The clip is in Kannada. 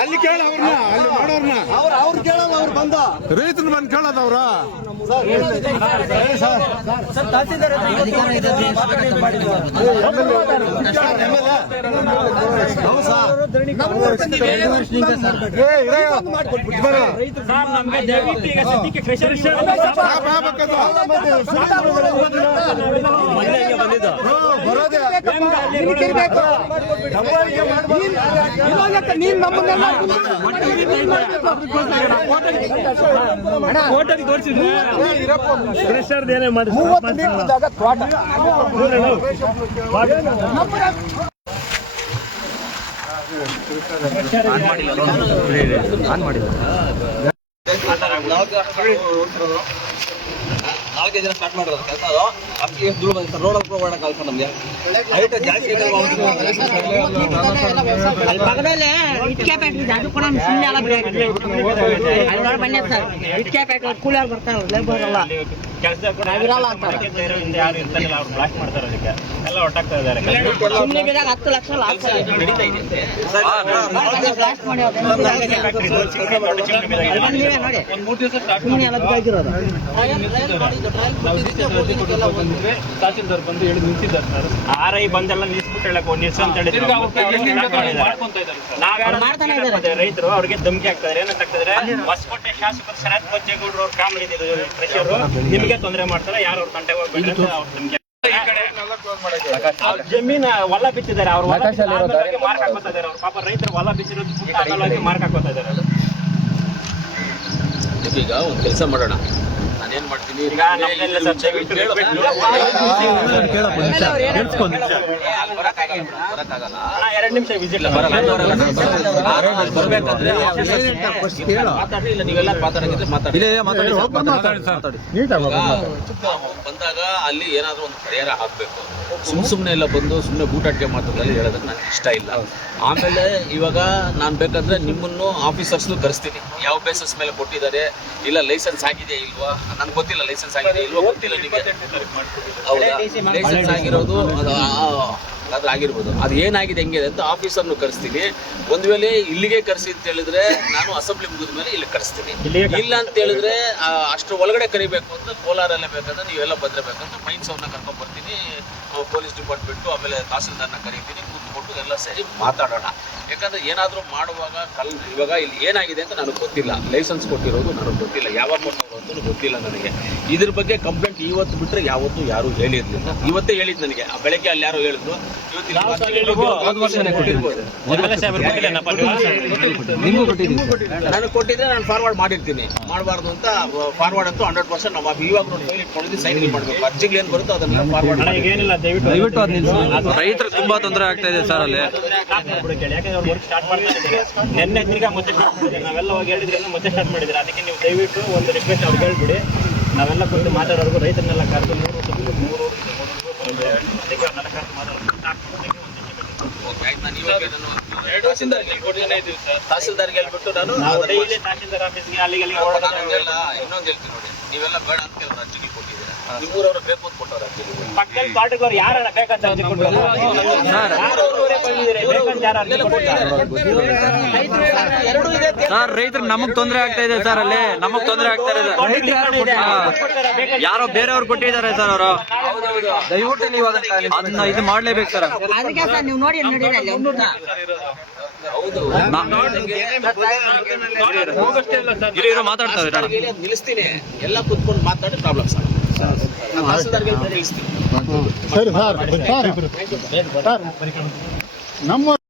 ಅಲ್ಲಿ ಕೇಳ ಅವ್ರನ್ನ ಅಲ್ಲಿ ಮಾಡೋರ್ನ ಅವ್ರು ಕೇಳಲ್ಲ ಅವ್ರು ಬಂದ ರೈತನ ಬಂದು ಕೇಳೋದು ಅವ್ರ ಕೋಟರಿಗೆ ತೋರಿಸಿದ್ರೆ ಪ್ರೆಷರ್ದೇನೆ ಮಾಡಿ ನಾಲ್ಕೈದು ಜನ ಸ್ಟಾರ್ಟ್ ಮಾಡಿರೋದು ಕೆಲಸ ಅದು ಅಷ್ಟು ಎಷ್ಟು ಧೂಳು ಬಂದಿತ್ತು ರೋಡಲ್ಲಿ ಕೂಡ ಓಡಾಡಕ್ಕೆ ಆಗಲ್ಲ ನಮಗೆ ಹೈಟ್ ಜಾಸ್ತಿ ಪಕ್ಕದಲ್ಲೇ ಇಟ್ಕೆ ಫ್ಯಾಕ್ಟ್ರಿ ಇದೆ, ಅದು ಕೂಡ ಸುಮ್ಮನೆ ಎಲ್ಲ ಬಿಡಿ ಅಲ್ಲಿ ಬನ್ನಿ ಸರ್. ಇಟ್ಕೆ ಫ್ಯಾಕ್ಟ್ರಿ ಕೂಲಿಯರ್ ಬರ್ತಾರೆ, ಲೇಬರ್ ಎಲ್ಲ ಕೆಲಸ ಕೂಡ ಯಾರು ಇರ್ತಾರಿಲ್ಲ, ಅವ್ರು ಬ್ಲಾಸ್ಟ್ ಮಾಡ್ತಾರೆ, ಅದಕ್ಕೆ ಎಲ್ಲ ಒಟ್ಟಾಗ್ತಾ ಇದ್ದಾರೆ. ಸುಮ್ಮನೆ ಬಿದಾಗ 10 ಲಕ್ಷ ಲಾಸ್ ಬ್ಲಾಸ್ಟ್ ಮಾಡಿ ನೋಡಿ ಸುಮ್ಮನೆ ಎಲ್ಲ ಬಿದ್ದಾಗಿರೋದು. ತಹಸೀಲ್ದಾರ್ ಬಂದು ಹೇಳಿ ನಿಲ್ಸಿದ್ದಾರೆ ಸರ್. RI ಬಂದೆಲ್ಲ ನಿಲ್ಸ್ಬಿಟ್ಟು ಹೇಳಕ್ ನಿಲ್ಸಂತ ಹೇಳಿದ್ರು. ರೈತರು ಅವ್ರಿಗೆ ಧಮಕಿ ಆಗ್ತಾರೆ. ಏನಂತ ಆಗ್ತದ್ರೆ, ಹೊಸಕೋಟೆ ಶಾಸಕರು ಶರತ್ ಬಚ್ಚೇಗೌಡರು ಅವ್ರು ಕಾಮಿಡಿ ಪ್ರೆಷರ್ ನಿಮಗೆ ತೊಂದರೆ ಮಾಡ್ತಾರೆ, ಯಾರು ಅವ್ರ ತಂಟೆಗೆ ಹೋಗ್ಬೇಕು ಅವ್ರ ಧಮಕಿ. ಜಮೀನ್ ಹೊಲ ಬಿತ್ತಿದ್ದಾರೆ, ಅವ್ರು ಮಾರ್ಕ್ ಹಾಕೋತಾ ಇದಾರೆ. ಅವ್ರ ಪಾಪ ರೈತರು ಹೊಲ ಬಿತ್ತಿರೋದು ಮಾರ್ಕ್ ಹಾಕೋತಾ ಇದಾರೆ. ಈಗ ಒಂದು ಕೆಲಸ ಮಾಡೋಣ, ನಾನೇನ್ ಮಾಡ್ತೀನಿ ಈಗ ನಮ್ಮೆಲ್ಲ ಎರಡು ನಿಮಿಷ ವಿಸಿಟ್ ಬರ್ಬೇಕಂದ್ರೆ ಇಲ್ಲ, ನೀವೆಲ್ಲ ಮಾತಾಡಂಗಿದ್ರೆ ಬಂದಾಗ ಅಲ್ಲಿ ಏನಾದ್ರೂ ಒಂದು ಪರಿಹಾರ ಆಗ್ಬೇಕು. ಸುಮ್ಮನೆ ಎಲ್ಲ ಬಂದು ಸುಮ್ಮನೆ ಬೂಟಾಟಿಕೆ ಮಾತುಗಳಲ್ಲಿ ಹೇಳೋದಕ್ಕೆ ನನಗೆ ಇಷ್ಟ ಇಲ್ಲ. ಆಮೇಲೆ ಇವಾಗ ನಾನು ಬೇಕಂದ್ರೆ ನಿಮ್ಮನ್ನು ಆಫೀಸರ್ಸ್ನು ಕರೆಸ್ತೀನಿ. ಯಾವ ಬೇಸಸ್ ಮೇಲೆ ಕೊಟ್ಟಿದ್ದಾರೆ, ಇಲ್ಲ ಲೈಸೆನ್ಸ್ ಆಗಿದೆ ಇಲ್ವಾ ನನಗೆ ಗೊತ್ತಿಲ್ಲ, ಲೈಸೆನ್ಸ್ ಆಗಿದೆ ಇಲ್ವಾ ಗೊತ್ತಿಲ್ಲ ನಿಮಗೆ. ಹೌದಾ, ಲೈಸೆನ್ಸ್ ಆಗಿರೋದು ಅದು ಆಗಿರ್ಬೋದು, ಅದು ಏನಾಗಿದೆ ಹೆಂಗಿದೆ ಅಂತ ಆಫೀಸರ್ನು ಕರೆಸ್ತೀನಿ. ಒಂದು ವೇಳೆ ಇಲ್ಲಿಗೆ ಕರೆಸಿ ಅಂತ ಹೇಳಿದ್ರೆ ನಾನು ಅಸೆಂಬ್ಲಿ ಮುಗಿದ ಮೇಲೆ ಇಲ್ಲಿ ಕರೆಸ್ತೀನಿ. ಇಲ್ಲ ಅಂತ ಹೇಳಿದ್ರೆ ಅಷ್ಟು ಒಳಗಡೆ ಕರಿಬೇಕು ಅಂದ್ರೆ ಕೋಲಾರಲ್ಲೇ ಬೇಕಂದ್ರೆ ನೀವೆಲ್ಲ ಬಂದಿರಬೇಕಂದ್ರೆ ಮೈನ್ಸ್ ಅವ್ರನ್ನ ಕರ್ಕೊಂಡು ಬರ್ತೀನಿ, ಪೊಲೀಸ್ ಡಿಪಾರ್ಟ್ಮೆಂಟು, ಆಮೇಲೆ ತಹಸೀಲ್ದಾರ್ನ ಕರೀತೀನಿ, ಕೂತ್ಕೊಂಡು ಎಲ್ಲ ಸೇರಿ ಮಾತಾಡೋಣ. ಯಾಕಂದರೆ ಏನಾದರೂ ಮಾಡುವಾಗ ಇವಾಗ ಇಲ್ಲಿ ಏನಾಗಿದೆ ಅಂತ ನನಗೆ ಗೊತ್ತಿಲ್ಲ, ಲೈಸೆನ್ಸ್ ಕೊಟ್ಟಿರೋದು ನನಗೆ ಗೊತ್ತಿಲ್ಲ, ಯಾವಾಗ ಕೊಟ್ಟರು ಅಂತಲೂ ಗೊತ್ತಿಲ್ಲ ನನಗೆ. ಇದ್ರ ಬಗ್ಗೆ ಕಂಪ್ಲೇಂಟ್ ಇವತ್ತು ಬಿಟ್ಟರೆ ಯಾವತ್ತೂ ಯಾರೂ ಹೇಳಿರಲಿಲ್ಲ. ಇವತ್ತೇ ಹೇಳಿದ್ದು ನನಗೆ, ಬೆಳಗ್ಗೆ ಅಲ್ಲಿ ಯಾರೋ ಹೇಳಿದ್ರು, ನನಗೆ ಕೊಟ್ಟಿದ್ರೆ ನಾನು ಫಾರ್ವರ್ಡ್ ಮಾಡಿರ್ತೀನಿ. ಮಾಡಬಾರ್ದು ಅಂತ ಫಾರ್ವರ್ಡ್ ಅಂತೂ 100% ನಮ್ಮ ಇವಾಗ ನೋಡಿ ಫೈಲ್ ಇಟ್ಕೊಂಡಿದ್ದು ಸೈನ್ಗೆ ಮಾಡಬೇಕು. ಅರ್ಜಿಗಳು ಏನು ಬರುತ್ತೋ ಅದನ್ನೆಲ್ಲ ಫಾರ್ವರ್ಡ್ ಮಾಡಿ. ಏನಿಲ್ಲ, ದಯವಿಟ್ಟು ರೈತರು ತುಂಬಾ ತೊಂದರೆ ಆಗ್ತಾ ಇದೆ ಸರ್ ಅಲ್ಲಿ. ಯಾಕಂದ್ರೆ ವರ್ಕ್ ಸ್ಟಾರ್ಟ್ ಮಾಡ್ತಾ ಇದ್ದಾರೆ. ನಿನ್ನೆ ತಿರ್ಗಾ ಮತ್ತೆ ಸ್ಟಾರ್ಟ್ ಮಾಡಿದ್ದಾರೆ, ನಾವೆಲ್ಲ ಹೋಗಿ ಹೇಳಿದ್ರೆ ಮತ್ತೆ ಸ್ಟಾರ್ಟ್ ಮಾಡಿದ್ದಾರೆ. ಅದಕ್ಕೆ ನೀವು ದಯವಿಟ್ಟು ಒಂದು ರಿಕ್ವೆಸ್ಟ್ ಅವ್ರಿಗೆ ಹೇಳ್ಬಿಡಿ, ನಾವೆಲ್ಲ ಕುರಿತು ಮಾತಾಡೋರ್ಗು ರೈತರನ್ನೆಲ್ಲ ಕರೆದು 3 ತಹಸೀಲ್ದಾರ್ಗೆ ಹೇಳ್ಬಿಟ್ಟು ನಾನು ತಹಸೀಲ್ದಾರ್ ಆಫೀಸ್ಗೆ ಅಲ್ಲಿಗೆ ಇನ್ನೊಂದು ಹೇಳ್ತೀನಿ ನೋಡಿ, ನೀವೆಲ್ಲ ಬೇಡ ಅಂತ ಕೆಲವರು ಅರ್ಜಿಗಳು ಕೊಟ್ಟಿದ್ದೀರಾ, ನಿಮ್ಮೂರವರು ಬೇಕು ಅಂತ ಕೊಟ್ಟವ್ರು ಅರ್ಜಿಗಳು. ಪಕ್ಕದ ಪಾರ್ಟಿಗಳು ಯಾರ ಬೇಕಂತ ಅರ್ಜಿ ಕೊಟ್ಟರು ಸರ್. ರೈತರು ನಮಗ್ ತೊಂದರೆ ಆಗ್ತಾ ಇದೆ ಸರ್, ಅಲ್ಲಿ ನಮಗ್ ತೊಂದರೆ ಆಗ್ತಾ ಇದೆ. ಯಾರೋ ಬೇರೆಯವ್ರು ಕೊಟ್ಟಿದ್ದಾರೆ ಸರ್, ಅವರು ದಯವಿಟ್ಟು ನೀವು ಅದನ್ನ ಇದು ಮಾಡ್ಲೇಬೇಕು ಸರ್. ಅದಕ್ಕೆ ಸರ್ ನೀವು ನೋಡಿ ಮಾತಾಡ್ತಾ ಇದ್ದಾರೆ, ನಿಲ್ಲಿಸ್ತೀನಿ, ಎಲ್ಲ ಕುತ್ಕೊಂಡು ಮಾತಾಡಿ ಪ್ರಾಬ್ಲಮ್ ಸರ್. ಸರಿ ಸರ್, ನಮ್ಮ